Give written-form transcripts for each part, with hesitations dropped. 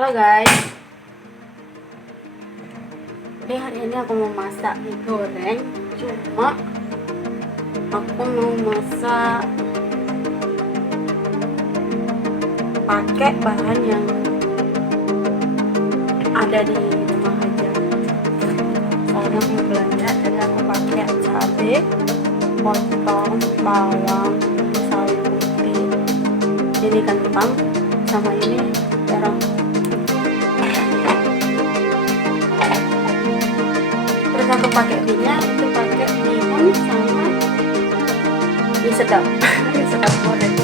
Halo guys, jadi hari ini aku mau masak mie goreng. Cuma aku mau masak pakai bahan yang ada di rumah aja. Soalnya mau belanja, jadi aku pakai cabai, potong, bawang, sawi putih, ini kentang, sama ini garam. Terus aku pakai minyak, itu pakai timun sama mie sedap. Mie sedap goreng.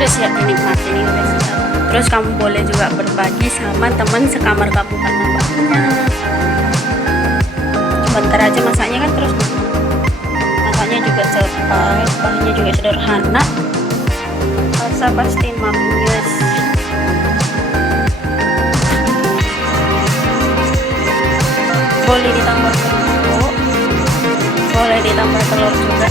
Udah siap dinikmati nih, udah siap. Terus kamu boleh juga berbagi sama teman sekamar kamu karena banyak. Sebentar aja masaknya kan, terus masaknya juga cepat, bahannya juga sederhana, rasa pasti mampus. Boleh ditambah kerupuk, boleh ditambah telur juga.